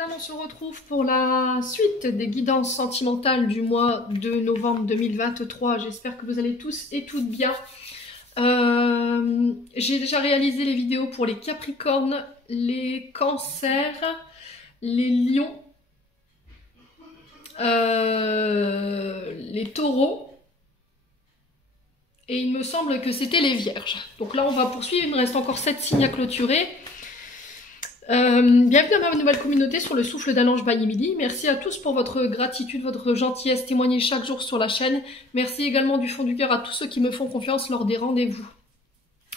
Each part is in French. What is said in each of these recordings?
On se retrouve pour la suite des guidances sentimentales du mois de novembre 2023. J'espère que vous allez tous et toutes bien. J'ai déjà réalisé les vidéos pour les Capricornes, les Cancers, les Lions, les Taureaux. Et il me semble que c'était les Vierges. Donc là, on va poursuivre. Il me reste encore 7 signes à clôturer. Bienvenue dans ma nouvelle communauté sur le souffle d'un ange by Emily. Merci à tous pour votre gratitude, votre gentillesse témoignée chaque jour sur la chaîne. Merci également du fond du cœur à tous ceux qui me font confiance lors des rendez-vous.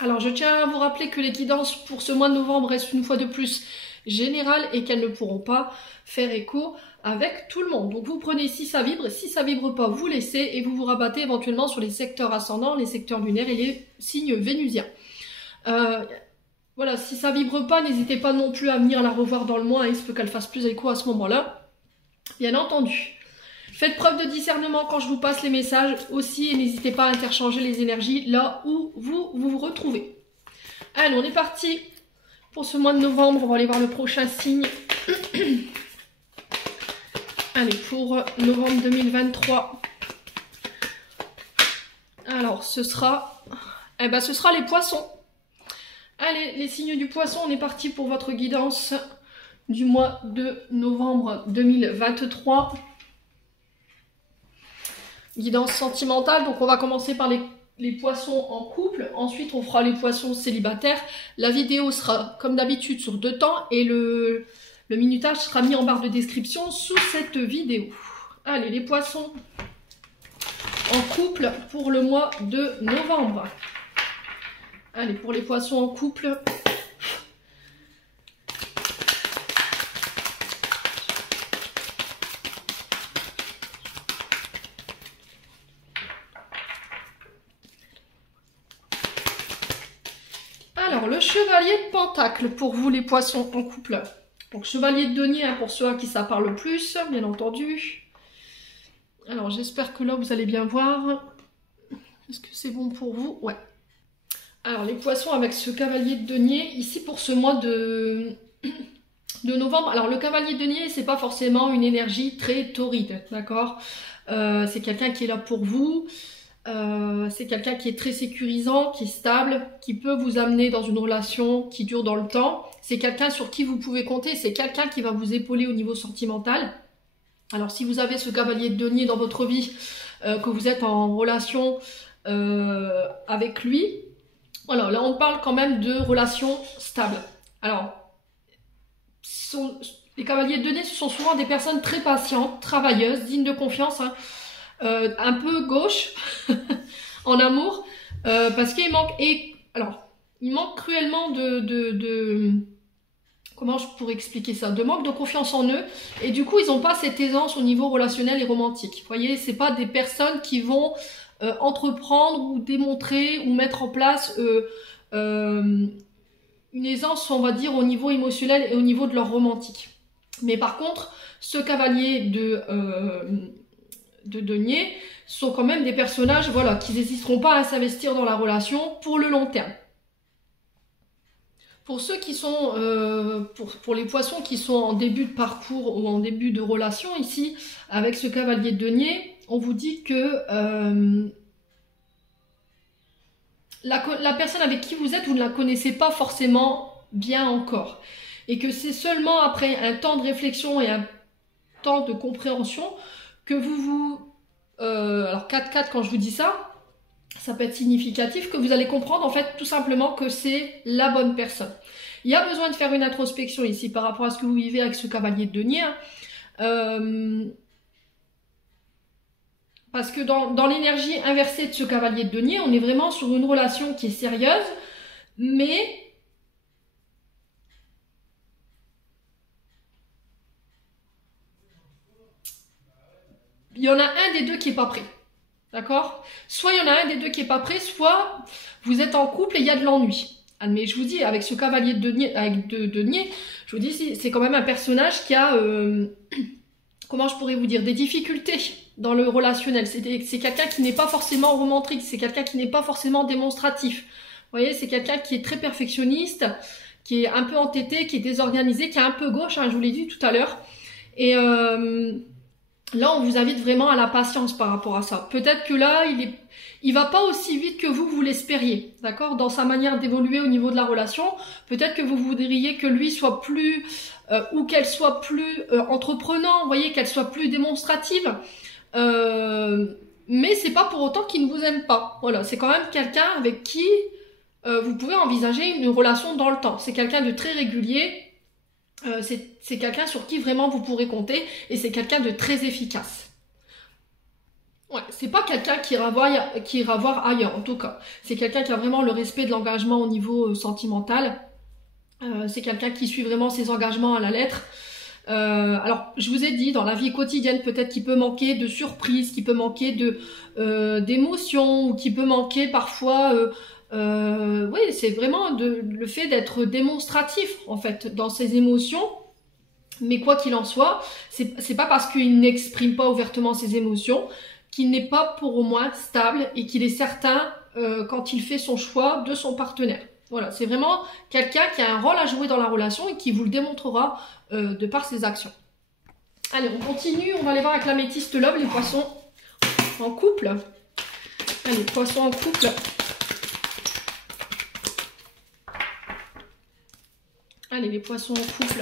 Alors je tiens à vous rappeler que les guidances pour ce mois de novembre restent une fois de plus générales et qu'elles ne pourront pas faire écho avec tout le monde. Donc vous prenez si ça vibre pas, vous laissez et vous vous rabattez éventuellement sur les secteurs ascendants, les secteurs lunaires et les signes vénusiens. Voilà, si ça vibre pas, n'hésitez pas non plus à venir la revoir dans le mois, il se peut qu'elle fasse plus écho à ce moment-là, bien entendu. Faites preuve de discernement quand je vous passe les messages aussi, et n'hésitez pas à interchanger les énergies là où vous retrouvez. Allez, on est parti pour ce mois de novembre, on va aller voir le prochain signe. Allez, pour novembre 2023. Alors, ce sera les poissons. Allez, les signes du poisson, on est parti pour votre guidance du mois de novembre 2023. Guidance sentimentale, donc on va commencer par les poissons en couple, ensuite on fera les poissons célibataires. La vidéo sera comme d'habitude sur 2 temps et le minutage sera mis en barre de description sous cette vidéo. Allez, les poissons en couple pour le mois de novembre. Allez, pour les poissons en couple. Alors, le chevalier de Pentacle pour vous les poissons en couple. Donc, chevalier de denier hein, pour ceux à qui ça parle le plus, bien entendu. Alors, j'espère que là, vous allez bien voir. Est-ce que c'est bon pour vous? Ouais. Alors, les poissons avec ce cavalier de denier, ici pour ce mois de novembre. Alors, le cavalier de denier, c'est pas forcément une énergie très torride, d'accord? C'est quelqu'un qui est là pour vous. C'est quelqu'un qui est très sécurisant, qui est stable, qui peut vous amener dans une relation qui dure dans le temps. C'est quelqu'un sur qui vous pouvez compter. C'est quelqu'un qui va vous épauler au niveau sentimental. Alors, si vous avez ce cavalier de denier dans votre vie, que vous êtes en relation avec lui, voilà, là on parle quand même de relations stables. Alors, les cavaliers de denier, ce sont souvent des personnes très patientes, travailleuses, dignes de confiance, hein, un peu gauche en amour, parce qu'il manque, il manque cruellement comment je pourrais expliquer ça, de manque de confiance en eux, et du coup ils n'ont pas cette aisance au niveau relationnel et romantique. Vous voyez, c'est pas des personnes qui vont entreprendre ou démontrer ou mettre en place une aisance, on va dire, au niveau émotionnel et au niveau de leur romantique. Mais par contre, ce cavalier de denier sont quand même des personnages, voilà, qui n'hésiteront pas à s'investir dans la relation pour le long terme. Pour ceux qui sont, pour les poissons qui sont en début de parcours ou en début de relation, ici, avec ce cavalier de denier, on vous dit que la personne avec qui vous êtes, vous ne la connaissez pas forcément bien encore. Et que c'est seulement après un temps de réflexion et un temps de compréhension que alors 4-4 quand je vous dis ça, ça peut être significatif, que vous allez comprendre en fait tout simplement que c'est la bonne personne. Il y a besoin de faire une introspection ici par rapport à ce que vous vivez avec ce cavalier de denier. Parce que dans l'énergie inversée de ce cavalier de denier, on est vraiment sur une relation qui est sérieuse, mais il y en a un des deux qui n'est pas prêt. D'accord? Soit il y en a un des deux qui n'est pas prêt, soit vous êtes en couple et il y a de l'ennui. Mais je vous dis, avec ce cavalier de denier, je vous dis, c'est quand même un personnage qui a, comment je pourrais vous dire, des difficultés dans le relationnel. C'est quelqu'un qui n'est pas forcément romantique, c'est quelqu'un qui n'est pas forcément démonstratif. Vous voyez, c'est quelqu'un qui est très perfectionniste, qui est un peu entêté, qui est désorganisé, qui est un peu gauche, hein, je vous l'ai dit tout à l'heure. Et là, on vous invite vraiment à la patience par rapport à ça. Peut-être que là, il va pas aussi vite que vous l'espériez, d'accord, dans sa manière d'évoluer au niveau de la relation. Peut-être que vous voudriez que lui soit plus, ou qu'elle soit plus entreprenant, vous voyez, qu'elle soit plus démonstrative. Mais c'est pas pour autant qu'il ne vous aime pas. Voilà, c'est quand même quelqu'un avec qui vous pouvez envisager une relation dans le temps. C'est quelqu'un de très régulier. C'est quelqu'un sur qui vraiment vous pourrez compter et c'est quelqu'un de très efficace. Ouais, c'est pas quelqu'un qui ira voir ailleurs en tout cas. C'est quelqu'un qui a vraiment le respect de l'engagement au niveau sentimental. C'est quelqu'un qui suit vraiment ses engagements à la lettre. Alors, je vous ai dit, dans la vie quotidienne, peut-être qu'il peut manquer de surprises, qu'il peut manquer d'émotions, ou qu'il peut manquer parfois... oui, c'est vraiment le fait d'être démonstratif en fait dans ses émotions, mais quoi qu'il en soit, c'est pas parce qu'il n'exprime pas ouvertement ses émotions qu'il n'est pas pour au moins stable et qu'il est certain quand il fait son choix de son partenaire. Voilà, c'est vraiment quelqu'un qui a un rôle à jouer dans la relation et qui vous le démontrera de par ses actions. Allez, on continue, on va aller voir avec l'améthyste love, les poissons en couple. Allez, poissons en couple. Allez, les poissons en couple.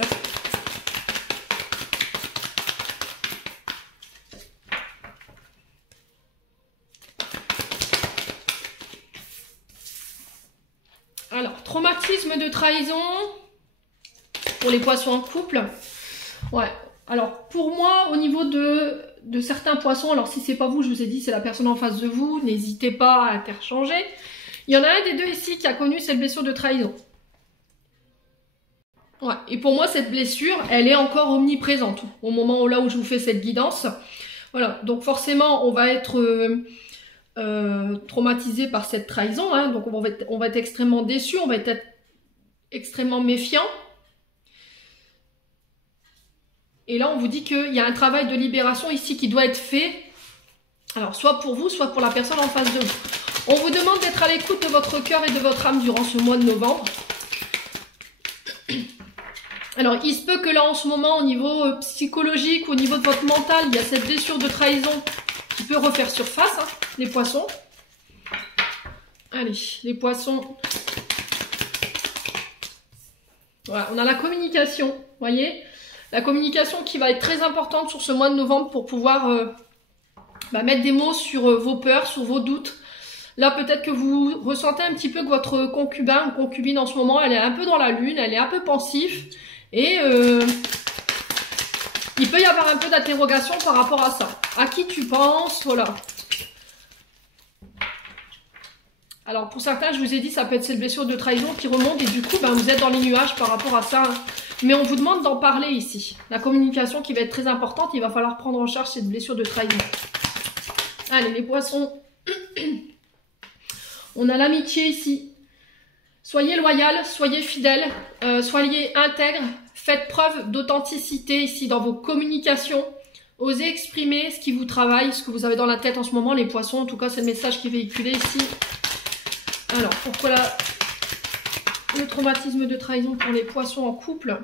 Alors, traumatisme de trahison pour les poissons en couple. Ouais, alors pour moi, au niveau de certains poissons, alors si c'est pas vous, je vous ai dit, c'est la personne en face de vous, n'hésitez pas à interchanger. Il y en a un des deux ici qui a connu cette blessure de trahison. Ouais, et pour moi, cette blessure, elle est encore omniprésente au moment où je vous fais cette guidance. Voilà, donc forcément, on va être traumatisé par cette trahison, hein, donc on va être extrêmement déçu, on va être extrêmement méfiant. Et là, on vous dit qu'il y a un travail de libération ici qui doit être fait, alors soit pour vous, soit pour la personne en face de vous. On vous demande d'être à l'écoute de votre cœur et de votre âme durant ce mois de novembre. Alors, il se peut que là, en ce moment, au niveau psychologique, au niveau de votre mental, il y a cette blessure de trahison qui peut refaire surface, hein, les poissons. Allez, les poissons. Voilà, on a la communication, vous voyez. La communication qui va être très importante sur ce mois de novembre pour pouvoir mettre des mots sur vos peurs, sur vos doutes. Là, peut-être que vous ressentez un petit peu que votre concubin ou concubine en ce moment, elle est un peu dans la lune, elle est un peu pensif. Et il peut y avoir un peu d'interrogation par rapport à ça. À qui tu penses? Voilà. Alors, pour certains, je vous ai dit, ça peut être cette blessure de trahison qui remonte et du coup, vous êtes dans les nuages par rapport à ça. Hein. Mais on vous demande d'en parler ici. La communication qui va être très importante, il va falloir prendre en charge cette blessure de trahison. Allez, les poissons. On a l'amitié ici. Soyez loyal, soyez fidèle, soyez intègre, faites preuve d'authenticité ici dans vos communications. Osez exprimer ce qui vous travaille, ce que vous avez dans la tête en ce moment, les poissons. En tout cas, c'est le message qui est véhiculé ici. Alors, pourquoi le traumatisme de trahison pour les poissons en couple?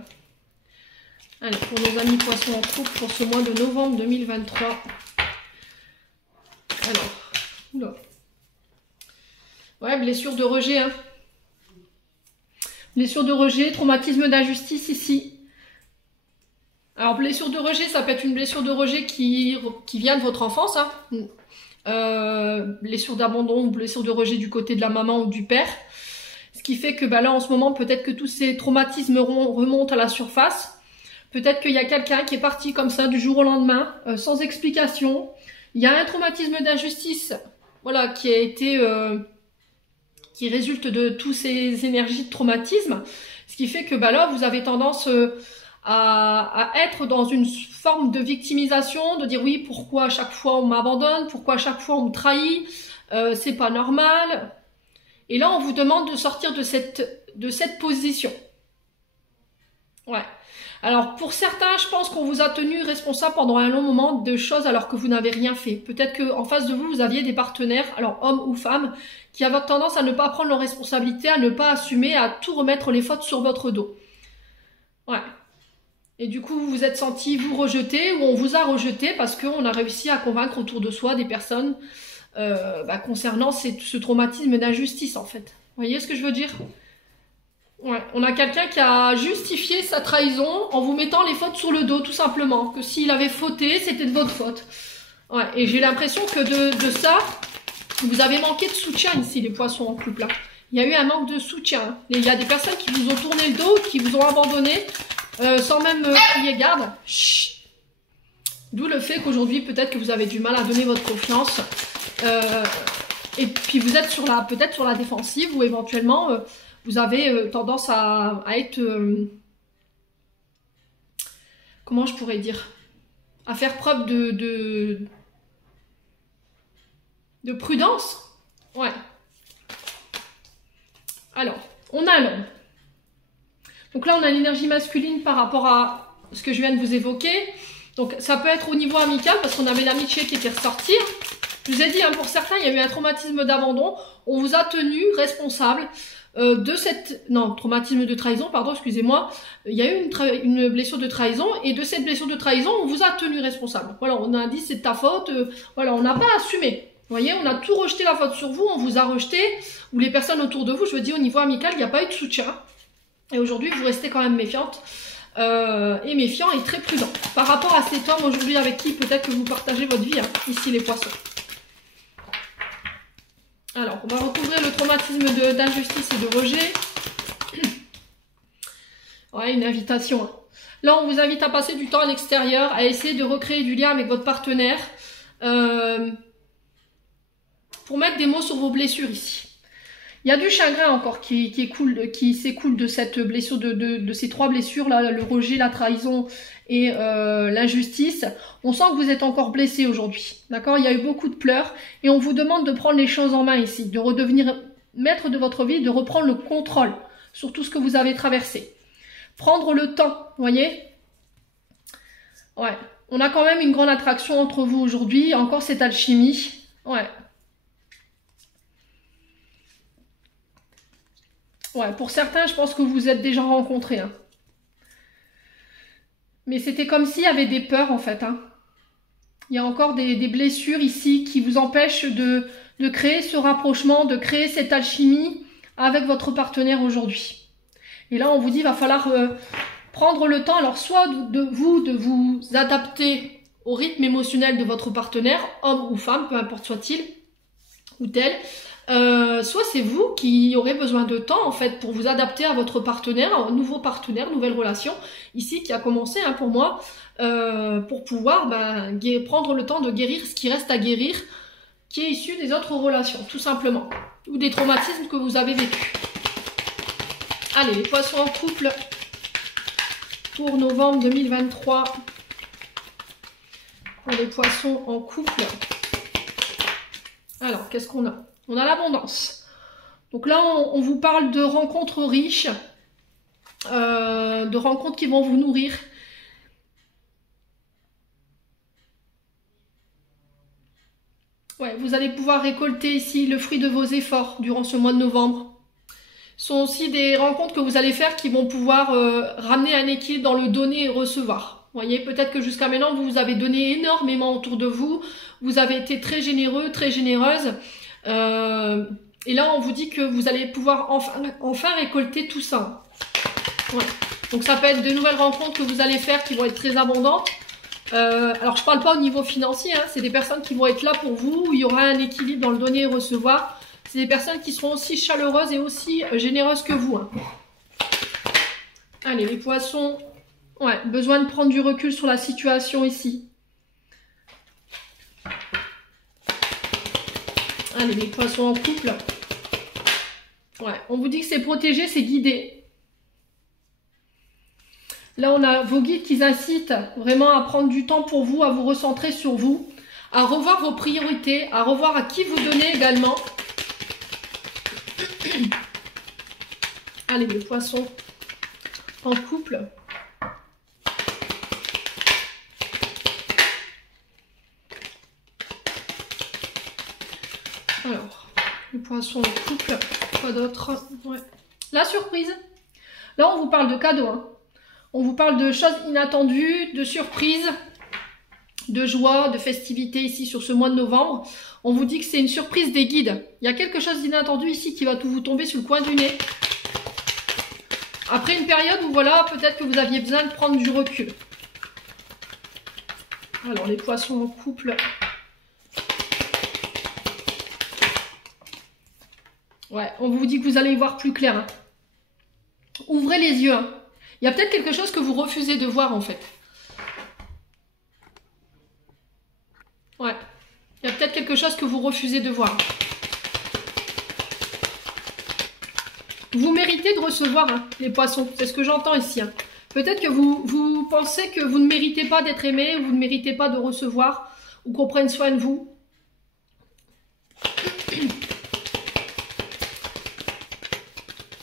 Allez, pour nos amis poissons en couple pour ce mois de novembre 2023. Alors, oula. Ouais, blessure de rejet, hein. Blessure de rejet, traumatisme d'injustice ici. Alors, blessure de rejet, ça peut être une blessure de rejet qui vient de votre enfance. Hein. Blessure d'abandon ou blessure de rejet du côté de la maman ou du père. Ce qui fait que là, en ce moment, peut-être que tous ces traumatismes remontent à la surface. Peut-être qu'il y a quelqu'un qui est parti comme ça du jour au lendemain, sans explication. Il y a un traumatisme d'injustice, voilà, qui a été... qui résulte de toutes ces énergies de traumatisme, ce qui fait que là, vous avez tendance à être dans une forme de victimisation, de dire oui, pourquoi à chaque fois on m'abandonne, pourquoi à chaque fois on me trahit, c'est pas normal. Et là, on vous demande de sortir de cette position. Ouais. Alors pour certains, je pense qu'on vous a tenu responsable pendant un long moment de choses alors que vous n'avez rien fait. Peut-être qu'en face de vous, vous aviez des partenaires, alors hommes ou femmes, qui avaient tendance à ne pas prendre leurs responsabilités, à ne pas assumer, à tout remettre les fautes sur votre dos. Ouais. Et du coup, vous vous êtes senti vous rejeté ou on vous a rejeté parce qu'on a réussi à convaincre autour de soi des personnes concernant ce traumatisme d'injustice en fait. Vous voyez ce que je veux dire ? Ouais, on a quelqu'un qui a justifié sa trahison en vous mettant les fautes sur le dos, tout simplement. Que s'il avait fauté, c'était de votre faute. Ouais, et j'ai l'impression que de ça, vous avez manqué de soutien ici, les poissons en couple. Là. Il y a eu un manque de soutien. Il y a des personnes qui vous ont tourné le dos, qui vous ont abandonné, sans même crier garde. Chut. D'où le fait qu'aujourd'hui, peut-être que vous avez du mal à donner votre confiance. Et puis vous êtes peut-être sur la défensive ou éventuellement... vous avez tendance à être... comment je pourrais dire ? À faire preuve de prudence. Ouais. Alors, on a l'homme. Donc là, on a l'énergie masculine par rapport à ce que je viens de vous évoquer. Donc ça peut être au niveau amical, parce qu'on avait l'amitié qui était ressortie. Je vous ai dit, hein, pour certains, il y a eu un traumatisme d'abandon. On vous a tenu responsable de cette... Non, traumatisme de trahison, pardon, excusez-moi. Il y a eu une blessure de trahison, et de cette blessure de trahison, on vous a tenu responsable. Voilà, on a dit, c'est de ta faute. Voilà, on n'a pas assumé. Vous voyez, on a tout rejeté la faute sur vous, on vous a rejeté, ou les personnes autour de vous, je veux dire, au niveau amical, il n'y a pas eu de soutien. Et aujourd'hui, vous restez quand même méfiante. Et méfiant et très prudent. Par rapport à cet homme aujourd'hui avec qui peut-être que vous partagez votre vie, hein, ici les poissons. Alors, on va recouvrir le traumatisme d'injustice et de rejet. Ouais, une invitation. Hein. Là, on vous invite à passer du temps à l'extérieur, à essayer de recréer du lien avec votre partenaire. Pour mettre des mots sur vos blessures ici. Il y a du chagrin encore qui s'écoule de cette blessure, de ces trois blessures, là, le rejet, la trahison et l'injustice. On sent que vous êtes encore blessé aujourd'hui. D'accord ? Il y a eu beaucoup de pleurs et on vous demande de prendre les choses en main ici, de redevenir maître de votre vie, de reprendre le contrôle sur tout ce que vous avez traversé. Prendre le temps, vous voyez ? Ouais. On a quand même une grande attraction entre vous aujourd'hui, encore cette alchimie. Ouais. Ouais, pour certains, je pense que vous vous êtes déjà rencontrés. Hein. Mais c'était comme s'il y avait des peurs, en fait. Hein. Il y a encore des blessures ici qui vous empêchent de créer ce rapprochement, de créer cette alchimie avec votre partenaire aujourd'hui. Et là, on vous dit, il va falloir prendre le temps, alors soit de vous adapter au rythme émotionnel de votre partenaire, homme ou femme, peu importe soit-il, ou tel, soit c'est vous qui aurez besoin de temps en fait pour vous adapter à votre partenaire, un nouveau partenaire, nouvelle relation ici qui a commencé hein, pour moi pour pouvoir prendre le temps de guérir ce qui reste à guérir qui est issu des autres relations tout simplement ou des traumatismes que vous avez vécus. Allez les poissons en couple pour novembre 2023 pour les poissons en couple. Alors qu'est-ce qu'on a? On a l'abondance. Donc là, on vous parle de rencontres riches, de rencontres qui vont vous nourrir. Ouais, vous allez pouvoir récolter ici le fruit de vos efforts durant ce mois de novembre. Ce sont aussi des rencontres que vous allez faire qui vont pouvoir ramener un équilibre dans le donner et recevoir. Vous voyez, peut-être que jusqu'à maintenant, vous avez donné énormément autour de vous. Vous avez été très généreux, très généreuse. Et là on vous dit que vous allez pouvoir enfin récolter tout ça. Ouais. Donc ça peut être de nouvelles rencontres que vous allez faire qui vont être très abondantes. Alors je parle pas au niveau financier, hein, c'est des personnes qui vont être là pour vous, où il y aura un équilibre dans le donner et recevoir. C'est des personnes qui seront aussi chaleureuses et aussi généreuses que vous. Hein. Allez les poissons, ouais, besoin de prendre du recul sur la situation ici. Allez, les poissons en couple. Ouais, on vous dit que c'est protégé, c'est guidé. Là, on a vos guides qui incitent vraiment à prendre du temps pour vous, à vous recentrer sur vous, à revoir vos priorités, à revoir à qui vous donnez également. Allez, les poissons en couple. Alors, les poissons en couple, quoi d'autre? Ouais. La surprise. Là, on vous parle de cadeaux. Hein. On vous parle de choses inattendues, de surprises, de joie, de festivités ici sur ce mois de novembre. On vous dit que c'est une surprise des guides. Il y a quelque chose d'inattendu ici qui va tout vous tomber sur le coin du nez. Après une période où voilà, peut-être que vous aviez besoin de prendre du recul. Alors, les poissons en couple. Ouais, on vous dit que vous allez y voir plus clair. Hein. Ouvrez les yeux. Hein. Il y a peut-être quelque chose que vous refusez de voir en fait. Ouais. Il y a peut-être quelque chose que vous refusez de voir. Vous méritez de recevoir hein, les poissons. C'est ce que j'entends ici. Hein. Peut-être que vous pensez que vous ne méritez pas d'être aimé, ou vous ne méritez pas de recevoir, ou qu'on prenne soin de vous.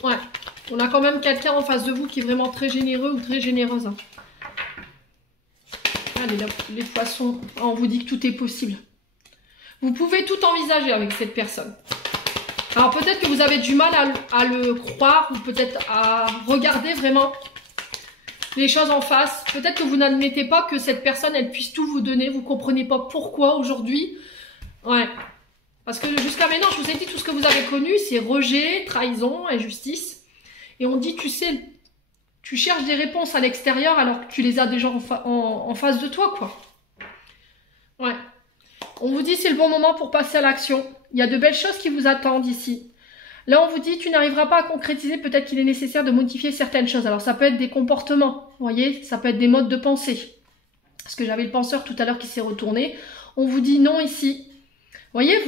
Ouais. On a quand même quelqu'un en face de vous qui est vraiment très généreux ou très généreuse. Hein. Allez, là, les poissons, on vous dit que tout est possible. Vous pouvez tout envisager avec cette personne. Alors peut-être que vous avez du mal à le croire ou peut-être à regarder vraiment les choses en face. Peut-être que vous n'admettez pas que cette personne, elle puisse tout vous donner. Vous ne comprenez pas pourquoi aujourd'hui. Ouais. Parce que jusqu'à maintenant, je vous ai dit tout ce que vous avez connu, c'est rejet, trahison, injustice. Et on dit, tu sais, tu cherches des réponses à l'extérieur alors que tu les as déjà en face de toi, quoi. Ouais. On vous dit, c'est le bon moment pour passer à l'action. Il y a de belles choses qui vous attendent ici. Là, on vous dit, tu n'arriveras pas à concrétiser, peut-être qu'il est nécessaire de modifier certaines choses. Alors, ça peut être des comportements, vous voyez, ça peut être des modes de pensée. Parce que j'avais le penseur tout à l'heure qui s'est retourné. On vous dit non ici. Vous voyez,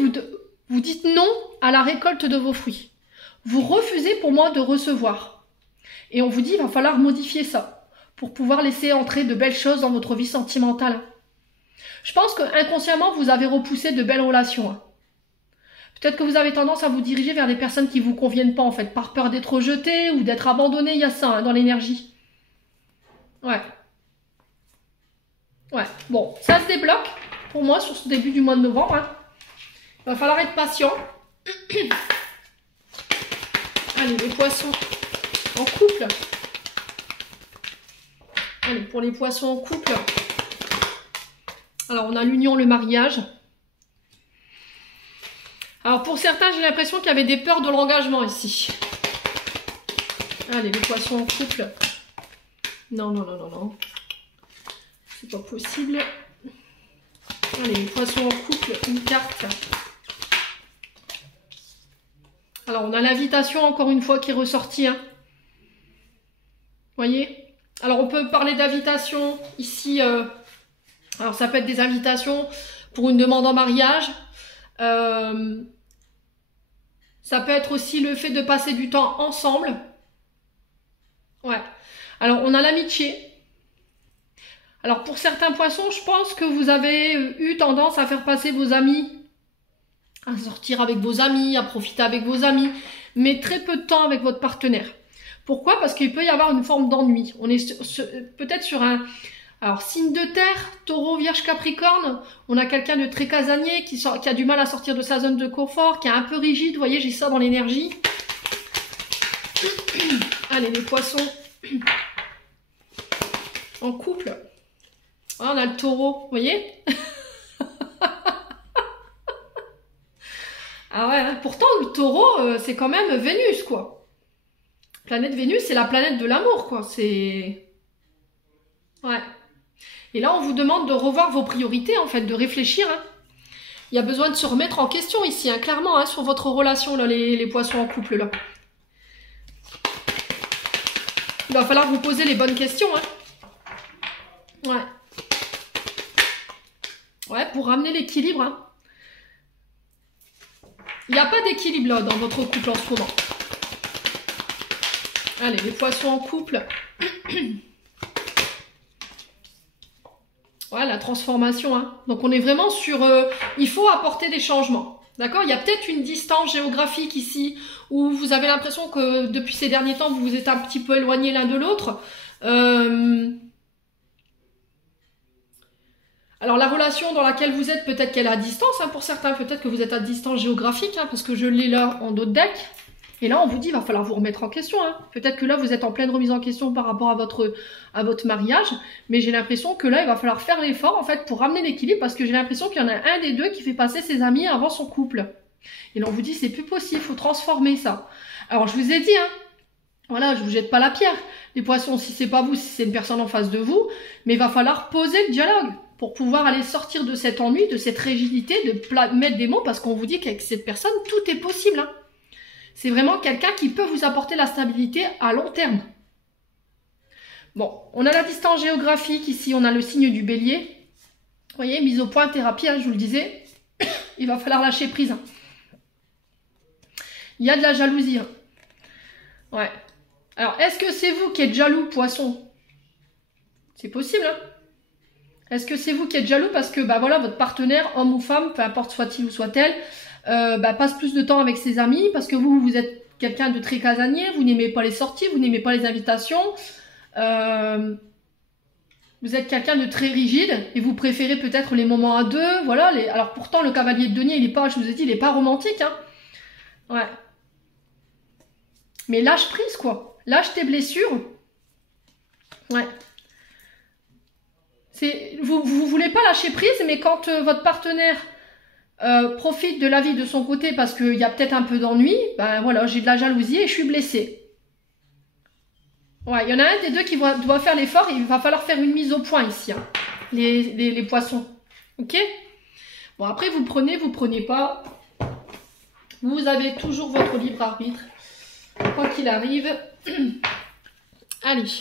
vous dites non à la récolte de vos fruits. Vous refusez pour moi de recevoir. Et on vous dit, il va falloir modifier ça pour pouvoir laisser entrer de belles choses dans votre vie sentimentale. Je pense que inconsciemment, vous avez repoussé de belles relations. Hein. Peut-être que vous avez tendance à vous diriger vers des personnes qui ne vous conviennent pas, en fait, par peur d'être rejeté ou d'être abandonné. Il y a ça hein, dans l'énergie. Ouais. Ouais. Bon, ça se débloque pour moi sur ce début du mois de novembre. Hein. Il va falloir être patient. Allez, les poissons en couple. Allez, pour les poissons en couple. Alors, on a l'union, le mariage. Alors, pour certains, j'ai l'impression qu'il y avait des peurs de l'engagement ici. Allez, les poissons en couple. Non, non, non, non, non. C'est pas possible. Allez, les poissons en couple, une carte. Alors, on a l'invitation, encore une fois, qui est ressortie. Hein. Voyez? Alors, on peut parler d'invitation ici. Alors, ça peut être des invitations pour une demande en mariage. Ça peut être aussi le fait de passer du temps ensemble. Ouais. Alors, on a l'amitié. Alors, pour certains poissons, je pense que vous avez eu tendance à faire passer vos amis, à sortir avec vos amis, à profiter avec vos amis, mais très peu de temps avec votre partenaire. Pourquoi? Parce qu'il peut y avoir une forme d'ennui. On est peut-être sur un... Alors, signe de terre, taureau, vierge, capricorne, on a quelqu'un de très casanier qui a du mal à sortir de sa zone de confort, qui est un peu rigide, vous voyez, j'ai ça dans l'énergie. Allez, les poissons en couple. Ah, on a le taureau, vous voyez. Ah ouais, hein, pourtant le taureau, c'est quand même Vénus, quoi. Planète Vénus, c'est la planète de l'amour, quoi. C'est... Ouais. Et là, on vous demande de revoir vos priorités, en fait, de réfléchir. Hein. Il y a besoin de se remettre en question ici, hein, clairement, hein, sur votre relation, là, les poissons en couple, là. Il va falloir vous poser les bonnes questions. Hein. Ouais. Ouais, pour ramener l'équilibre. Hein. Il n'y a pas d'équilibre, là, dans votre couple en ce moment. Allez, les poissons en couple. Ouais, la transformation. Hein. Donc, on est vraiment sur... il faut apporter des changements. D'accord? Il y a peut-être une distance géographique ici où vous avez l'impression que depuis ces derniers temps, vous vous êtes un petit peu éloignés l'un de l'autre. Alors la relation dans laquelle vous êtes, peut-être qu'elle est à distance, hein, pour certains, peut-être que vous êtes à distance géographique, hein, parce que je l'ai là en dos de deck. Et là, on vous dit, il va falloir vous remettre en question. Hein. Peut-être que là, vous êtes en pleine remise en question par rapport à votre mariage, mais j'ai l'impression que là, il va falloir faire l'effort, en fait, pour ramener l'équilibre, parce que j'ai l'impression qu'il y en a un des deux qui fait passer ses amis avant son couple. Et là, on vous dit, c'est plus possible, il faut transformer ça. Alors, je vous ai dit, hein, voilà, je vous jette pas la pierre. Les poissons, si c'est pas vous, si c'est une personne en face de vous, mais il va falloir poser le dialogue pour pouvoir aller sortir de cet ennui, de cette rigidité, de mettre des mots, parce qu'on vous dit qu'avec cette personne, tout est possible, hein. C'est vraiment quelqu'un qui peut vous apporter la stabilité à long terme. Bon, on a la distance géographique. Ici, on a le signe du bélier. Vous voyez, mise au point, thérapie, hein, je vous le disais. Il va falloir lâcher prise. Hein. Il y a de la jalousie. Hein. Ouais. Alors, est-ce que c'est vous qui êtes jaloux, poisson? C'est possible, hein. Est-ce que c'est vous qui êtes jaloux parce que, bah voilà, votre partenaire, homme ou femme, peu importe soit-il ou soit-elle, passe plus de temps avec ses amis parce que vous êtes quelqu'un de très casanier, vous n'aimez pas les sorties, vous n'aimez pas les invitations, vous êtes quelqu'un de très rigide et vous préférez peut-être les moments à deux, voilà. Alors pourtant le cavalier de denier, il est pas, je vous ai dit, il est pas romantique, hein. Ouais. Mais lâche prise quoi, lâche tes blessures. Ouais. Vous voulez pas lâcher prise, mais quand votre partenaire profite de la vie de son côté parce qu'il y a peut-être un peu d'ennui, ben voilà, j'ai de la jalousie et je suis blessée. Ouais, il y en a un des deux qui doit faire l'effort, il va falloir faire une mise au point ici, hein, les poissons. Ok? Bon, après, vous prenez pas. Vous avez toujours votre libre arbitre, quoi qu'il arrive. Allez,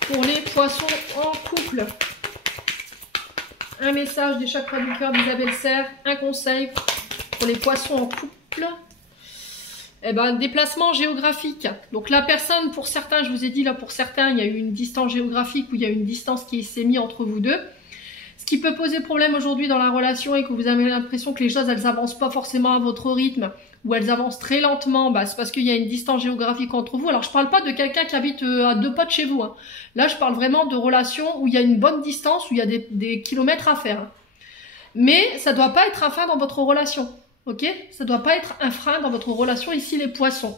pour les poissons en couple. Un message des chakras du cœur d'Isabelle Serre, un conseil pour les poissons en couple. Eh ben, déplacement géographique. Donc la personne, pour certains, je vous ai dit là, pour certains, il y a eu une distance géographique ou il y a une distance qui s'est mise entre vous deux. Ce qui peut poser problème aujourd'hui dans la relation et que vous avez l'impression que les choses, elles avancent pas forcément à votre rythme ou elles avancent très lentement, bah, c'est parce qu'il y a une distance géographique entre vous. Alors je parle pas de quelqu'un qui habite à 2 pas de chez vous. Hein. Là, je parle vraiment de relations où il y a une bonne distance, où il y a des kilomètres à faire. Mais ça doit pas être un frein dans votre relation. Ok? Ça doit pas être un frein dans votre relation ici, les poissons.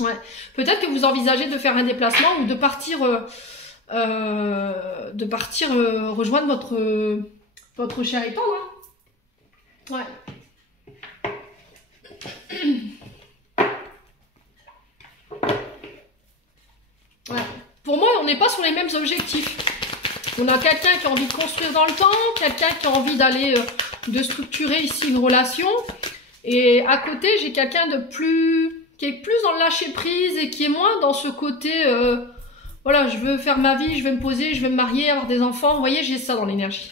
Ouais. Peut-être que vous envisagez de faire un déplacement ou de partir rejoindre votre cher étendre. Hein. Ouais. Ouais. Pour moi, on n'est pas sur les mêmes objectifs. On a quelqu'un qui a envie de construire dans le temps, quelqu'un qui a envie d'aller, de structurer ici une relation. Et à côté, j'ai quelqu'un qui est plus dans le lâcher prise et qui est moins dans ce côté, voilà, je veux faire ma vie, je vais me poser, je vais me marier, avoir des enfants. Vous voyez, j'ai ça dans l'énergie.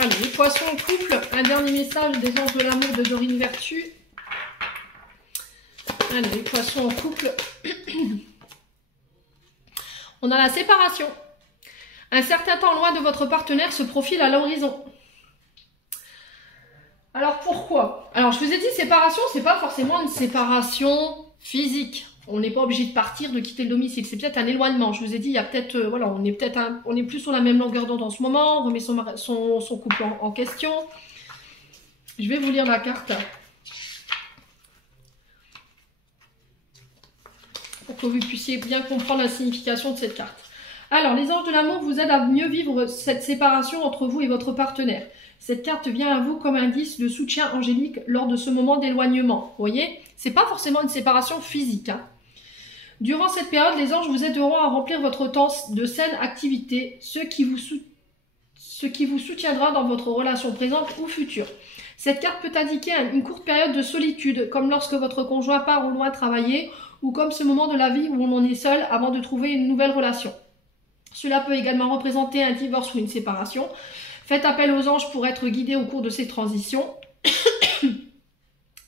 Allez, les poissons en couple, un dernier message des anges de l'amour de Dorine Vertu. Allez, les poissons en couple. On a la séparation. Un certain temps loin de votre partenaire se profile à l'horizon. Alors pourquoi? Alors je vous ai dit, séparation, c'est pas forcément une séparation physique. On n'est pas obligé de partir, de quitter le domicile. C'est peut-être un éloignement. Je vous ai dit, il y a peut-être, voilà, on est plus sur la même longueur d'onde en ce moment. On remet son couple en question. Je vais vous lire la carte pour que vous puissiez bien comprendre la signification de cette carte. Alors, les anges de l'amour vous aident à mieux vivre cette séparation entre vous et votre partenaire. Cette carte vient à vous comme indice de soutien angélique lors de ce moment d'éloignement. Vous voyez, c'est pas forcément une séparation physique. Hein. Durant cette période, les anges vous aideront à remplir votre temps de saines activités, ce qui vous soutiendra dans votre relation présente ou future. Cette carte peut indiquer une courte période de solitude, comme lorsque votre conjoint part au loin travailler, ou comme ce moment de la vie où on en est seul avant de trouver une nouvelle relation. Cela peut également représenter un divorce ou une séparation. Faites appel aux anges pour être guidés au cours de ces transitions.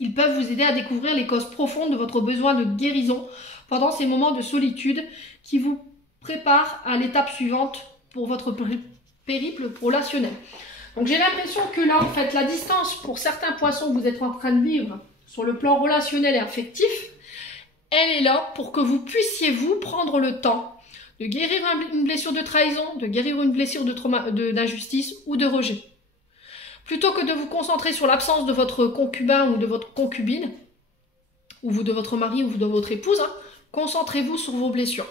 Ils peuvent vous aider à découvrir les causes profondes de votre besoin de guérison pendant ces moments de solitude qui vous préparent à l'étape suivante pour votre périple relationnel. Donc j'ai l'impression que là, en fait, la distance pour certains poissons que vous êtes en train de vivre sur le plan relationnel et affectif, elle est là pour que vous puissiez vous prendre le temps de guérir une blessure de trahison, de guérir une blessure d'injustice ou de rejet. Plutôt que de vous concentrer sur l'absence de votre concubin ou de votre concubine, ou de votre mari ou de votre épouse, hein, concentrez-vous sur vos blessures.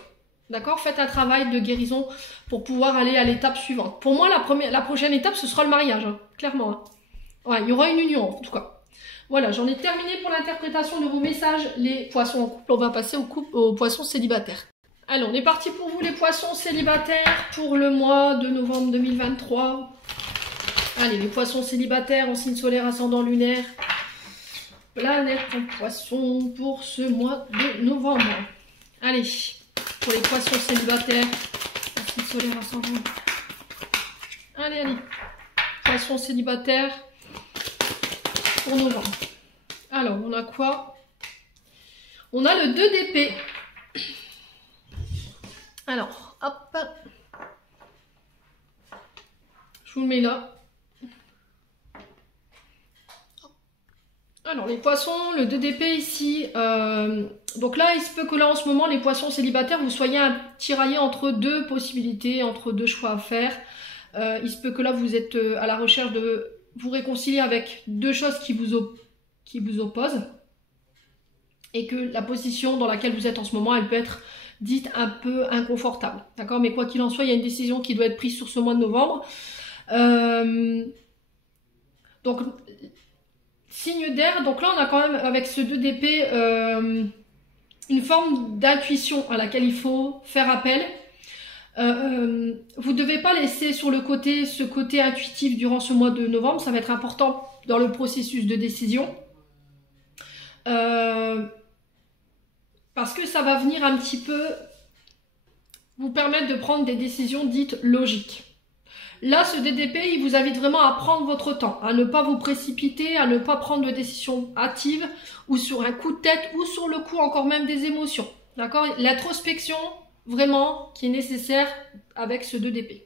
D'accord? Faites un travail de guérison pour pouvoir aller à l'étape suivante. Pour moi, la prochaine étape, ce sera le mariage, hein, clairement. Hein. Ouais, il y aura une union, en tout cas. Voilà, j'en ai terminé pour l'interprétation de vos messages, les poissons en couple. On va passer aux poissons célibataires. Alors, on est parti pour vous, les poissons célibataires, pour le mois de novembre 2023. Allez, les poissons célibataires en signe solaire, ascendant lunaire. Planète en poisson pour ce mois de novembre. Allez, pour les poissons célibataires, en signe solaire, ascendant. Allez, allez. Poissons célibataires pour novembre. Alors, on a quoi? On a le 2 d'épée. Alors, hop. Je vous le mets là. Alors, les poissons, le 2 d'épée ici. Donc là, il se peut que là, en ce moment, les poissons célibataires, vous soyez tiraillés entre deux possibilités, entre deux choix à faire. Il se peut que là, vous êtes à la recherche de vous réconcilier avec deux choses qui vous opposent. Et que la position dans laquelle vous êtes en ce moment, elle peut être dite un peu inconfortable. D'accord? Mais quoi qu'il en soit, il y a une décision qui doit être prise sur ce mois de novembre. Donc, signe d'air. Donc là, on a quand même, avec ce 2 d'épée, une forme d'intuition à laquelle il faut faire appel. Vous ne devez pas laisser sur le côté ce côté intuitif durant ce mois de novembre. Ça va être important dans le processus de décision. Parce que ça va venir un petit peu vous permettre de prendre des décisions dites logiques. Là, ce DDP, il vous invite vraiment à prendre votre temps, à ne pas vous précipiter, à ne pas prendre de décisions hâtives ou sur un coup de tête ou sur le coup encore même des émotions. D'accord? L'introspection, vraiment, qui est nécessaire avec ce 2DP.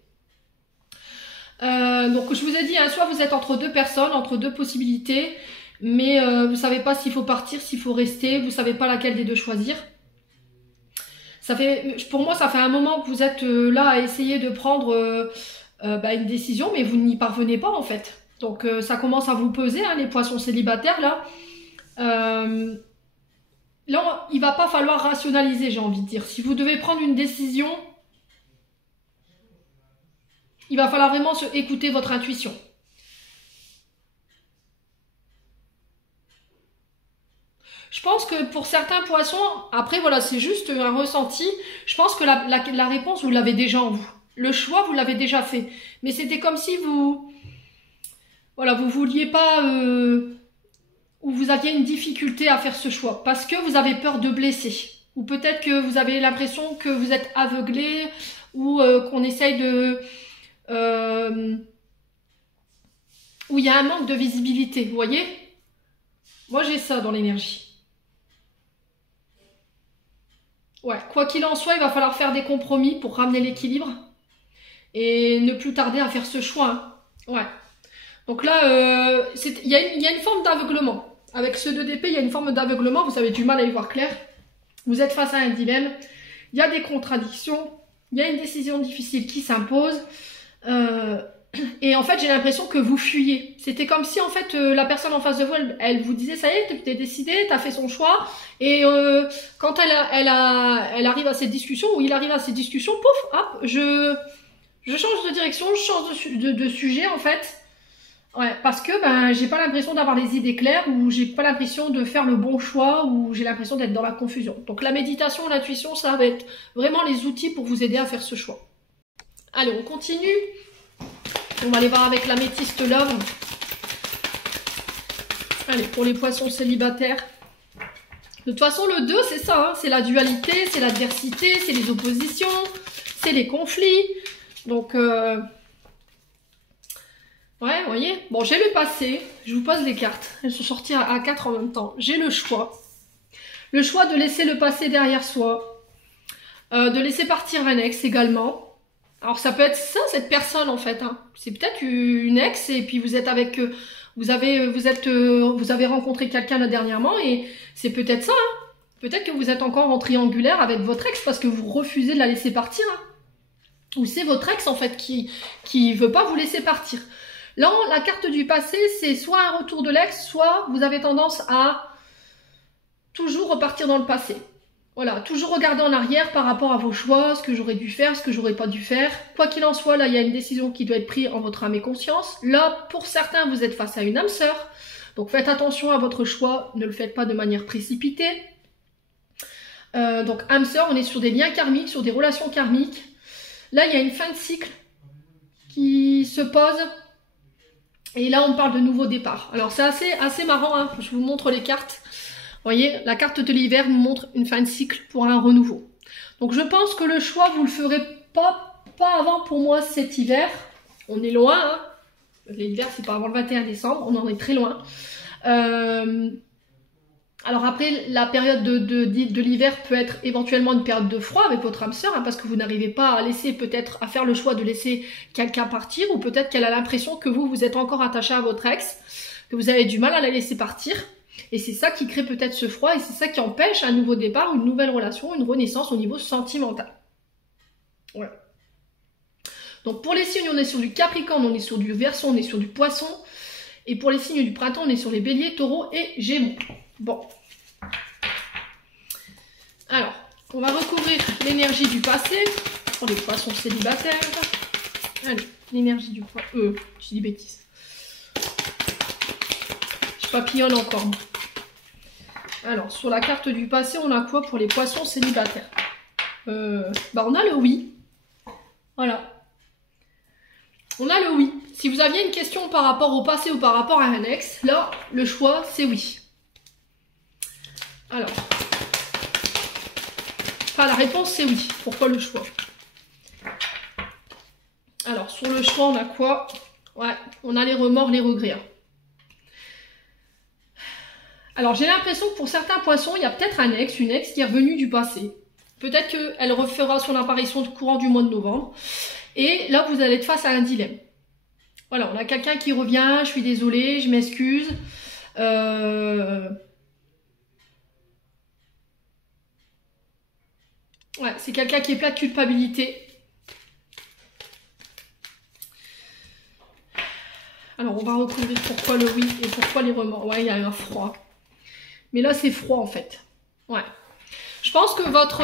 Donc, je vous ai dit, hein, soit vous êtes entre deux personnes, entre deux possibilités, mais vous ne savez pas s'il faut partir, s'il faut rester, vous ne savez pas laquelle des deux choisir. Pour moi, ça fait un moment que vous êtes là à essayer de prendre une décision, mais vous n'y parvenez pas en fait. Donc ça commence à vous peser, hein, les poissons célibataires là. Là, il va pas falloir rationaliser, j'ai envie de dire. Si vous devez prendre une décision, il va falloir vraiment écouter votre intuition. Je pense que pour certains poissons, après voilà, c'est juste un ressenti, je pense que la réponse, vous l'avez déjà en vous. Le choix, vous l'avez déjà fait. Mais c'était comme si vous vouliez pas, ou vous aviez une difficulté à faire ce choix, parce que vous avez peur de blesser. Ou peut-être que vous avez l'impression que vous êtes aveuglé, ou qu'on essaye de... où il y a un manque de visibilité, vous voyez? Moi, j'ai ça dans l'énergie. Ouais, quoi qu'il en soit, il va falloir faire des compromis pour ramener l'équilibre et ne plus tarder à faire ce choix. Hein. Ouais. Donc là, il y a une forme d'aveuglement. Avec ce 2DP, il y a une forme d'aveuglement. Vous avez du mal à y voir clair. Vous êtes face à un dilemme. Il y a des contradictions. Il y a une décision difficile qui s'impose. Et en fait, j'ai l'impression que vous fuyez. C'était comme si, en fait, la personne en face de vous, elle vous disait, ça y est, t'es décidé, t'as fait son choix. Et quand elle arrive à cette discussion, ou il arrive à cette discussion, pouf, hop, je change de direction, je change de sujet, en fait. Ouais, parce que j'ai pas l'impression d'avoir les idées claires, ou j'ai pas l'impression de faire le bon choix, ou j'ai l'impression d'être dans la confusion. Donc la méditation, l'intuition, ça va être vraiment les outils pour vous aider à faire ce choix. Allez, on continue. On va aller voir avec l'améthyste love. Allez, pour les poissons célibataires. De toute façon, le 2, c'est ça. Hein, c'est la dualité, c'est l'adversité, c'est les oppositions, c'est les conflits. Donc, ouais, vous voyez. Bon, j'ai le passé. Je vous pose les cartes. Elles sont sorties à 4 en même temps. J'ai le choix. Le choix de laisser le passé derrière soi. De laisser partir un ex également. Alors ça peut être ça, cette personne en fait. Hein. C'est peut-être une ex et puis vous êtes avec, vous avez rencontré quelqu'un là dernièrement et c'est peut-être ça. Hein. Peut-être que vous êtes encore en triangulaire avec votre ex parce que vous refusez de la laisser partir. Hein. Ou c'est votre ex en fait qui veut pas vous laisser partir. Là, la carte du passé, c'est soit un retour de l'ex, soit vous avez tendance à toujours repartir dans le passé. Voilà, toujours regarder en arrière par rapport à vos choix, ce que j'aurais dû faire, ce que j'aurais pas dû faire. Quoi qu'il en soit, là, il y a une décision qui doit être prise en votre âme et conscience. Là, pour certains, vous êtes face à une âme sœur. Donc faites attention à votre choix, ne le faites pas de manière précipitée. Donc âme sœur, on est sur des liens karmiques, sur des relations karmiques. Là, il y a une fin de cycle qui se pose. Et là, on parle de nouveau départ. Alors c'est assez marrant, hein. Je vous montre les cartes. Vous voyez, la carte de l'hiver nous montre une fin de cycle pour un renouveau. Donc je pense que le choix, vous le ferez pas avant pour moi cet hiver. On est loin, hein. L'hiver, c'est pas avant le 21 décembre, on en est très loin. Alors après, la période de l'hiver peut être éventuellement une période de froid avec votre âme sœur, hein, parce que vous n'arrivez pas à laisser peut-être à faire le choix de laisser quelqu'un partir, ou peut-être qu'elle a l'impression que vous êtes encore attaché à votre ex, que vous avez du mal à la laisser partir. Et c'est ça qui crée peut-être ce froid, et c'est ça qui empêche un nouveau départ, une nouvelle relation, une renaissance au niveau sentimental. Voilà. Donc pour les signes, on est sur du Capricorne, on est sur du Verseau, on est sur du Poisson. Et pour les signes du printemps, on est sur les Béliers, Taureaux et Gémeaux. Bon. Alors, on va recouvrir l'énergie du passé pour les Poissons célibataires. Allez, l'énergie du Poisson. Je dis bêtises. Je papillonne encore. Alors, sur la carte du passé, on a quoi pour les Poissons célibataires? On a le oui. Voilà. On a le oui. Si vous aviez une question par rapport au passé ou par rapport à un ex, là, le choix, c'est oui. Alors. Enfin, la réponse, c'est oui. Pourquoi le choix? Alors, sur le choix, on a quoi? Ouais, on a les remords, les regrets. Alors, j'ai l'impression que pour certains poissons, il y a peut-être un ex, une ex qui est revenue du passé. Peut-être qu'elle refera son apparition courant du mois de novembre. Et là, vous allez être face à un dilemme. Voilà, on a quelqu'un qui revient, je suis désolée, je m'excuse. Ouais, c'est quelqu'un qui est plein de culpabilité. Alors, on va recouvrir pourquoi le oui et pourquoi les remords. Ouais, il y a un froid. Mais là, c'est froid, en fait. Ouais. Je pense que votre...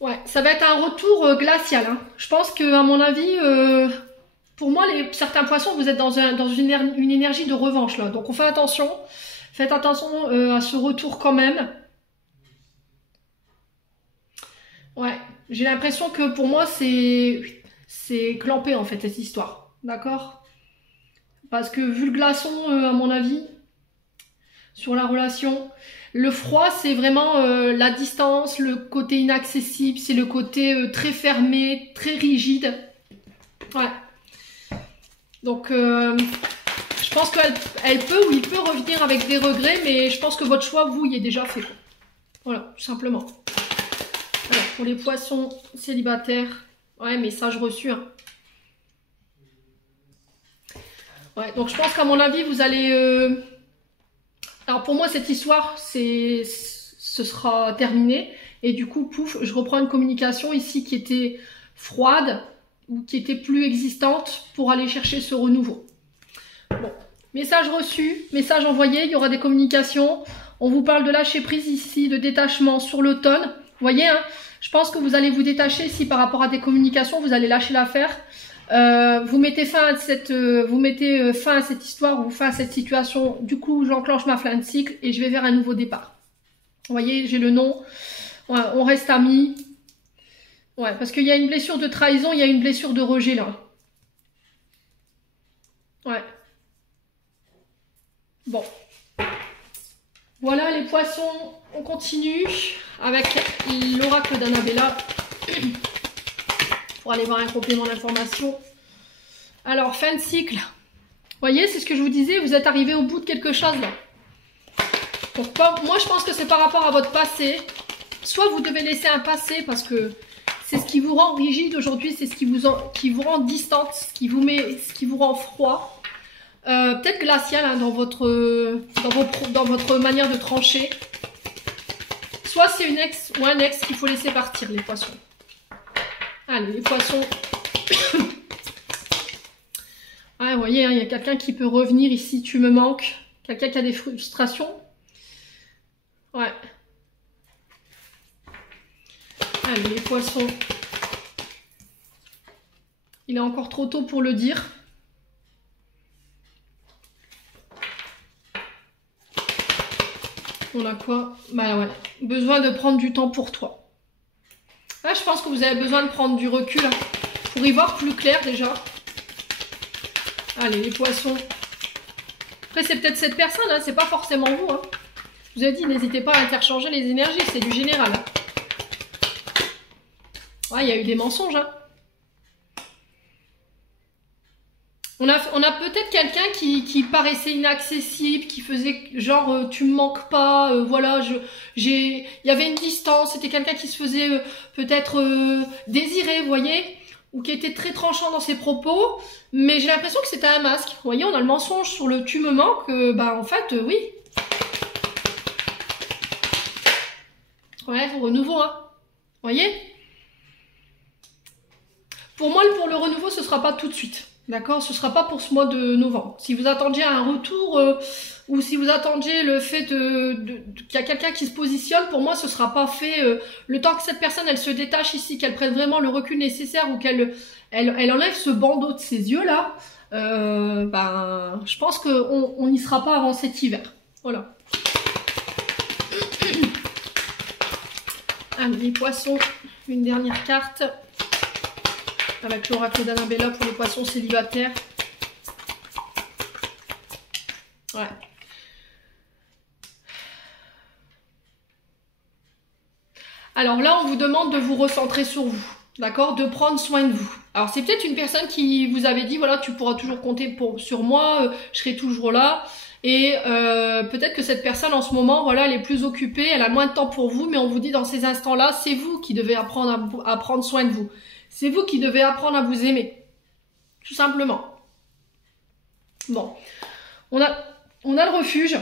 Ouais, ça va être un retour glacial. Hein. Je pense que, à mon avis, pour moi, certains poissons, vous êtes dans une énergie de revanche, là. Donc, on fait attention. Faites attention à ce retour quand même. Ouais, j'ai l'impression que pour moi, c'est clampé, en fait, cette histoire. D'accord? Parce que vu le glaçon, à mon avis, sur la relation, le froid, c'est vraiment la distance, le côté inaccessible, c'est le côté très fermé, très rigide. Ouais. Donc, je pense qu'elle peut ou il peut revenir avec des regrets, mais je pense que votre choix, vous, y est déjà fait. Voilà, tout simplement. Alors, pour les poissons célibataires, ouais, message reçu. Hein. Ouais, donc je pense qu'à mon avis, vous allez... Alors pour moi, cette histoire, ce sera terminé. Et du coup, pouf, je reprends une communication ici qui était froide ou qui était plus existante pour aller chercher ce renouveau. Bon, message reçu, message envoyé, il y aura des communications. On vous parle de lâcher prise ici, de détachement sur l'automne. Vous voyez, hein, je pense que vous allez vous détacher ici par rapport à des communications, vous allez lâcher l'affaire. Vous mettez fin à cette histoire ou fin à cette situation. Du coup, j'enclenche ma fin de cycle et je vais vers un nouveau départ. Vous voyez, j'ai le nom. Ouais, on reste amis. Ouais, parce qu'il y a une blessure de trahison, il y a une blessure de rejet là. Ouais. Bon. Voilà les poissons, on continue avec l'oracle d'Annabella. Pour aller voir un complément d'information. Alors, fin de cycle. Vous voyez, c'est ce que je vous disais, vous êtes arrivé au bout de quelque chose là. Donc, moi, je pense que c'est par rapport à votre passé. Soit vous devez laisser un passé parce que c'est ce qui vous rend rigide aujourd'hui, c'est ce qui vous rend distante, ce qui vous rend froid. peut-être glacial hein, dans votre manière de trancher. Soit c'est une ex ou un ex qu'il faut laisser partir, les poissons. Allez, les poissons. Ah, vous voyez, hein, il y a quelqu'un qui peut revenir ici, tu me manques. Quelqu'un qui a des frustrations. Ouais. Allez, les poissons. Il est encore trop tôt pour le dire. On a quoi? Bah ouais. Besoin de prendre du temps pour toi. Là, je pense que vous avez besoin de prendre du recul hein, pour y voir plus clair déjà. Allez, les poissons. Après, c'est peut-être cette personne, hein, c'est pas forcément vous. Hein. Je vous ai dit, n'hésitez pas à interchanger les énergies, c'est du général. Hein. Ouais, il y a eu des mensonges. Hein. On a peut-être quelqu'un qui paraissait inaccessible, qui faisait genre tu me manques pas, voilà, il y avait une distance, c'était quelqu'un qui se faisait peut-être désirer, vous voyez, ou qui était très tranchant dans ses propos, mais j'ai l'impression que c'était un masque. Vous voyez, on a le mensonge sur le tu me manques, bah en fait, oui. Ouais, renouveau, hein. Vous voyez? Pour moi, pour le renouveau, ce sera pas tout de suite. D'accord, ce ne sera pas pour ce mois de novembre. Si vous attendiez un retour ou si vous attendiez le fait qu'il y a quelqu'un qui se positionne, pour moi ce ne sera pas fait le temps que cette personne elle se détache ici, qu'elle prenne vraiment le recul nécessaire ou qu'elle enlève ce bandeau de ses yeux là. Ben, je pense qu'on n'y sera pas avant cet hiver. Voilà. Allez, les poissons, une dernière carte. Avec l'oracle d'Annabella pour les poissons célibataires. Ouais. Alors là, on vous demande de vous recentrer sur vous. D'accord? De prendre soin de vous. Alors c'est peut-être une personne qui vous avait dit, voilà, tu pourras toujours compter sur moi, je serai toujours là. Et peut-être que cette personne en ce moment, voilà, elle est plus occupée, elle a moins de temps pour vous, mais on vous dit dans ces instants-là, c'est vous qui devez apprendre à prendre soin de vous. C'est vous qui devez apprendre à vous aimer. Tout simplement. Bon. On a le refuge.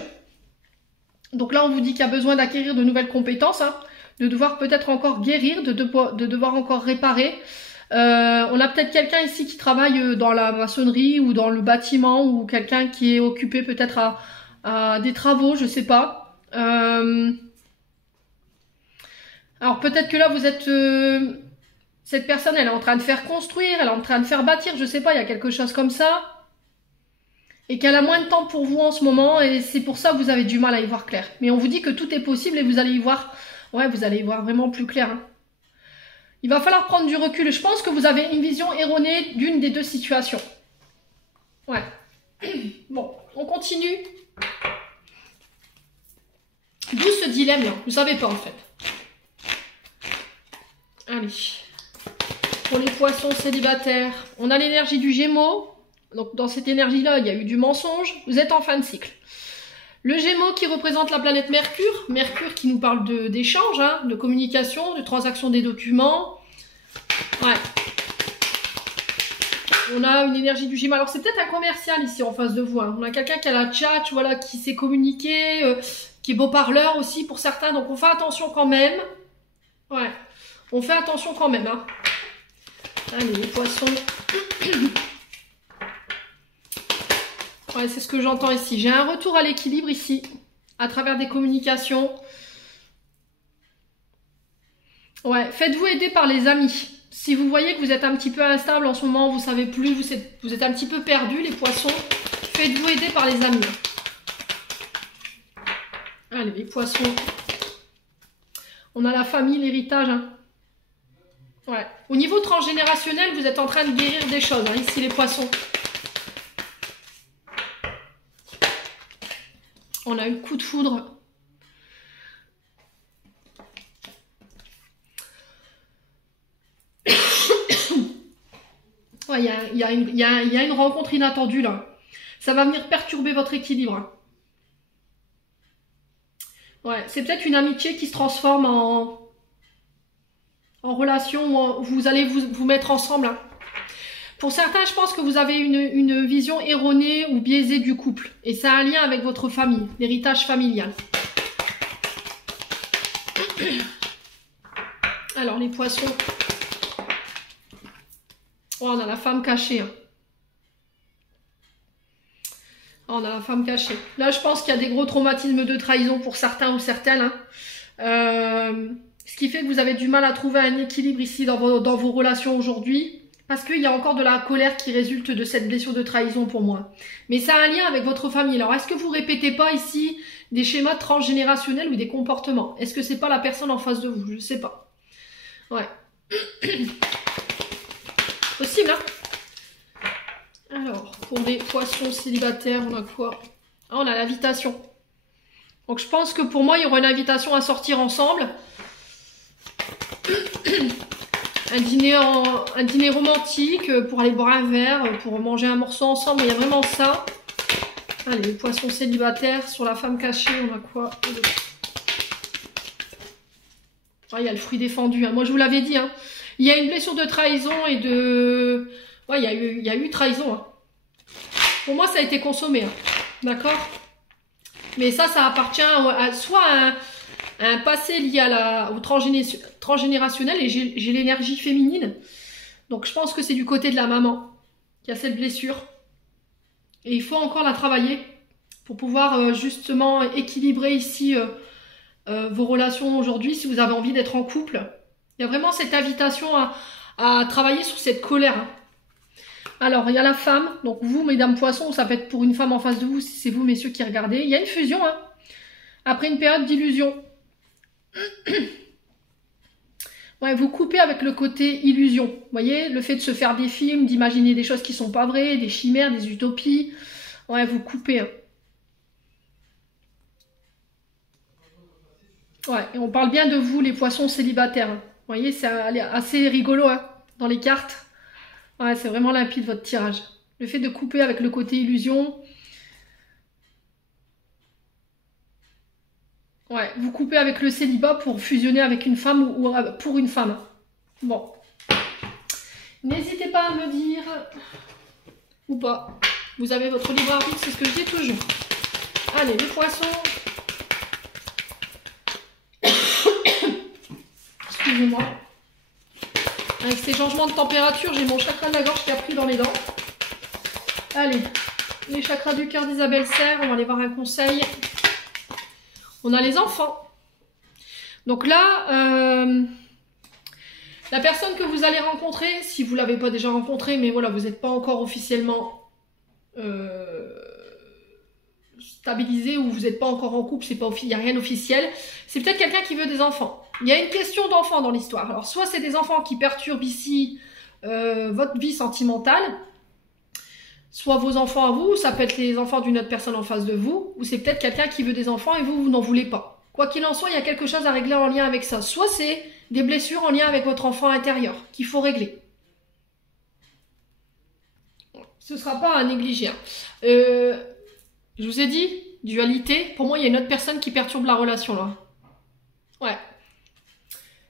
Donc là, on vous dit qu'il y a besoin d'acquérir de nouvelles compétences. Hein, de devoir peut-être encore guérir, de devoir encore réparer. On a peut-être quelqu'un ici qui travaille dans la maçonnerie ou dans le bâtiment ou quelqu'un qui est occupé peut-être à des travaux, je sais pas. Alors peut-être que là, vous êtes... cette personne, elle est en train de faire construire, elle est en train de faire bâtir, je sais pas, il y a quelque chose comme ça. Et qu'elle a moins de temps pour vous en ce moment, et c'est pour ça que vous avez du mal à y voir clair. Mais on vous dit que tout est possible et vous allez y voir, ouais, vous allez y voir vraiment plus clair. Hein. Il va falloir prendre du recul. Je pense que vous avez une vision erronée d'une des deux situations. Ouais. Bon, on continue. D'où ce dilemme-là? Vous savez pas en fait. Allez. Pour les poissons célibataires, on a l'énergie du Gémeaux. Donc dans cette énergie-là, il y a eu du mensonge. Vous êtes en fin de cycle. Le Gémeaux qui représente la planète Mercure. Mercure qui nous parle d'échange, hein, de communication, de transaction des documents. Ouais. On a une énergie du Gémeaux. Alors c'est peut-être un commercial ici en face de vous. Hein. On a quelqu'un qui a la chat, voilà, qui sait communiquer, qui est beau parleur aussi pour certains. Donc on fait attention quand même. Ouais. On fait attention quand même, hein. Allez, les poissons. Ouais, c'est ce que j'entends ici. J'ai un retour à l'équilibre ici, à travers des communications. Ouais, faites-vous aider par les amis. Si vous voyez que vous êtes un petit peu instable en ce moment, vous savez plus, vous êtes un petit peu perdu, les poissons, faites-vous aider par les amis. Allez, les poissons. On a la famille, l'héritage, hein. Ouais. Au niveau transgénérationnel, vous êtes en train de guérir des choses, hein, ici les poissons. On a eu le coup de foudre. Ouais, il y a une rencontre inattendue là. Ça va venir perturber votre équilibre. Ouais, c'est peut-être une amitié qui se transforme en relation où vous allez vous mettre ensemble. Hein. Pour certains, je pense que vous avez une vision erronée ou biaisée du couple. Et ça a un lien avec votre famille, l'héritage familial. Alors, les poissons. Oh, on a la femme cachée. Hein. Oh, on a la femme cachée. Là, je pense qu'il y a des gros traumatismes de trahison pour certains ou certaines. Hein. Ce qui fait que vous avez du mal à trouver un équilibre ici dans vos relations aujourd'hui. Parce qu'il y a encore de la colère qui résulte de cette blessure de trahison pour moi. Mais ça a un lien avec votre famille. Alors, est-ce que vous répétez pas ici des schémas transgénérationnels ou des comportements? Est-ce que c'est pas la personne en face de vous? Je sais pas. Ouais. Possible, hein? Alors, pour les poissons célibataires, on a quoi? Ah, on a l'invitation. Donc, je pense que pour moi, il y aura une invitation à sortir ensemble. Un dîner romantique pour aller boire un verre, pour manger un morceau ensemble. Il y a vraiment ça. Allez, les poissons célibataires sur la femme cachée, on a quoi? Ah, il y a le fruit défendu. Hein. Moi, je vous l'avais dit. Hein. Il y a une blessure de trahison et de... Ouais, il y a eu trahison. Hein. Pour moi, ça a été consommé. Hein. D'accord? Mais ça appartient soit à un passé lié au transgénérationnel et j'ai l'énergie féminine. Donc je pense que c'est du côté de la maman qui a cette blessure. Et il faut encore la travailler pour pouvoir justement équilibrer ici vos relations aujourd'hui si vous avez envie d'être en couple. Il y a vraiment cette invitation à travailler sur cette colère. Hein. Alors, il y a la femme. Donc vous, mesdames poissons, ça peut être pour une femme en face de vous si c'est vous, messieurs, qui regardez. Il y a une fusion. Hein, après une période d'illusion. Ouais, vous coupez avec le côté illusion. Vous voyez, le fait de se faire des films, d'imaginer des choses qui sont pas vraies, des chimères, des utopies. Ouais, vous coupez. Hein. Ouais, et on parle bien de vous, les poissons célibataires. Hein. Vous voyez, c'est assez rigolo hein, dans les cartes. Ouais, c'est vraiment limpide votre tirage. Le fait de couper avec le côté illusion. Ouais, vous coupez avec le célibat pour fusionner avec une femme ou pour une femme. Bon. N'hésitez pas à me dire, ou pas. Vous avez votre libre arbitre, c'est ce que je dis toujours. Allez, les poissons. Excusez-moi. Avec ces changements de température, j'ai mon chakra de la gorge qui a pris dans les dents. Allez, les chakras du cœur d'Isabelle Serre, on va aller voir un conseil. On a les enfants. Donc là, la personne que vous allez rencontrer, si vous ne l'avez pas déjà rencontrée, mais voilà, vous n'êtes pas encore officiellement stabilisé ou vous n'êtes pas encore en couple, il n'y a rien d'officiel, c'est peut-être quelqu'un qui veut des enfants. Il y a une question d'enfant dans l'histoire. Alors soit c'est des enfants qui perturbent ici votre vie sentimentale, soit vos enfants à vous, ça peut être les enfants d'une autre personne en face de vous, ou c'est peut-être quelqu'un qui veut des enfants et vous n'en voulez pas. Quoi qu'il en soit, il y a quelque chose à régler en lien avec ça. Soit c'est des blessures en lien avec votre enfant intérieur qu'il faut régler. Ce ne sera pas à négliger. Je vous ai dit, dualité, pour moi il y a une autre personne qui perturbe la relation là. Ouais.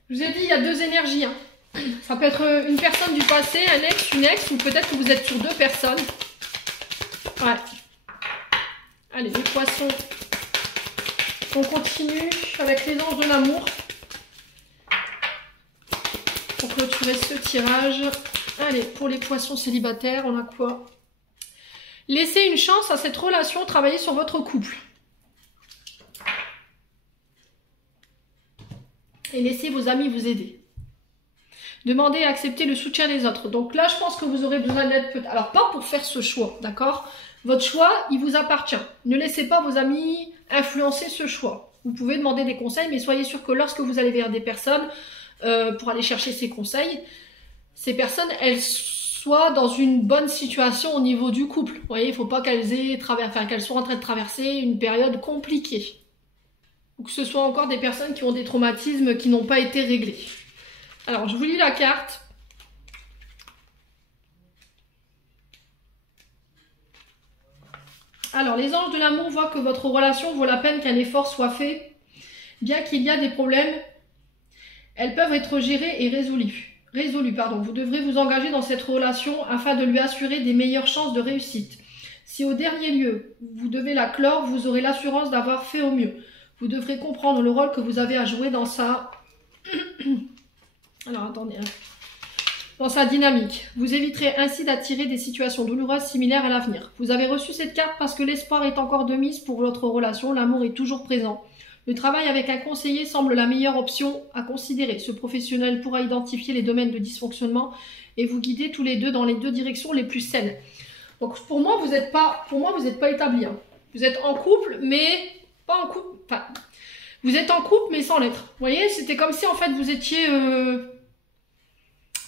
Je vous ai dit, il y a deux énergies. Hein. Ça peut être une personne du passé, un ex, une ex, ou peut-être que vous êtes sur deux personnes. Ouais. Allez, les poissons. On continue avec les anges de l'amour. Pour clôturer ce tirage. Allez, pour les poissons célibataires, on a quoi? Laissez une chance à cette relation, travailler sur votre couple. Et laissez vos amis vous aider. Demandez à accepter le soutien des autres. Donc là, je pense que vous aurez besoin d'aide. Alors, pas pour faire ce choix, d'accord? Votre choix, il vous appartient. Ne laissez pas vos amis influencer ce choix. Vous pouvez demander des conseils, mais soyez sûr que lorsque vous allez vers des personnes pour aller chercher ces conseils, ces personnes, elles soient dans une bonne situation au niveau du couple. Vous voyez, il ne faut pas qu'elles soient en train de traverser une période compliquée. Ou que ce soit encore des personnes qui ont des traumatismes qui n'ont pas été réglés. Alors, je vous lis la carte. Alors, les anges de l'amour voient que votre relation vaut la peine qu'un effort soit fait. Bien qu'il y a des problèmes, elles peuvent être gérées et résolues. résolu, pardon. Vous devrez vous engager dans cette relation afin de lui assurer des meilleures chances de réussite. Si au dernier lieu, vous devez la clore, vous aurez l'assurance d'avoir fait au mieux. Vous devrez comprendre le rôle que vous avez à jouer dans sa... Alors, attendez. Dans sa dynamique. Vous éviterez ainsi d'attirer des situations douloureuses similaires à l'avenir. Vous avez reçu cette carte parce que l'espoir est encore de mise pour votre relation. L'amour est toujours présent. Le travail avec un conseiller semble la meilleure option à considérer. Ce professionnel pourra identifier les domaines de dysfonctionnement et vous guider tous les deux dans les deux directions les plus saines. Donc pour moi, vous n'êtes pas établi. Hein. Vous êtes en couple, mais pas en couple. Enfin, vous êtes en couple, mais sans l'être. Vous voyez, c'était comme si en fait vous étiez.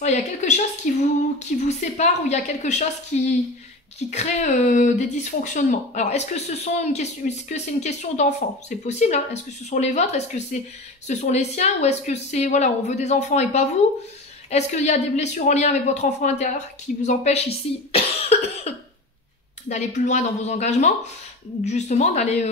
Ouais, il y a quelque chose qui vous sépare ou il y a quelque chose qui crée des dysfonctionnements. Alors, est-ce que c'est une question d'enfant? C'est possible, hein? Est-ce que ce sont les vôtres? Est-ce que ce sont les siens? Ou est-ce que c'est, voilà, on veut des enfants et pas vous? Est-ce qu'il y a des blessures en lien avec votre enfant intérieur qui vous empêchent ici d'aller plus loin dans vos engagements? Justement, d'aller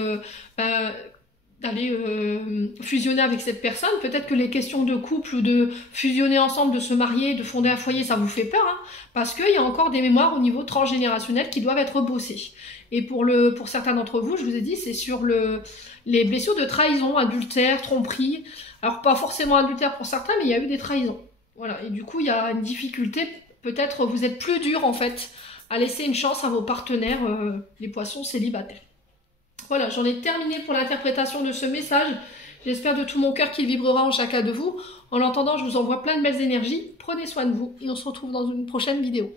fusionner avec cette personne. Peut-être que les questions de couple ou de fusionner ensemble, de se marier, de fonder un foyer, ça vous fait peur, hein, parce qu'il y a encore des mémoires au niveau transgénérationnel qui doivent être bossées. Et pour certains d'entre vous, je vous ai dit, c'est sur les blessures de trahison, adultère, tromperie. Alors pas forcément adultère pour certains, mais il y a eu des trahisons. Voilà. Et du coup, il y a une difficulté. Peut-être vous êtes plus dur en fait à laisser une chance à vos partenaires, les poissons célibataires. Voilà, j'en ai terminé pour l'interprétation de ce message. J'espère de tout mon cœur qu'il vibrera en chacun de vous. En l'entendant, je vous envoie plein de belles énergies. Prenez soin de vous et on se retrouve dans une prochaine vidéo.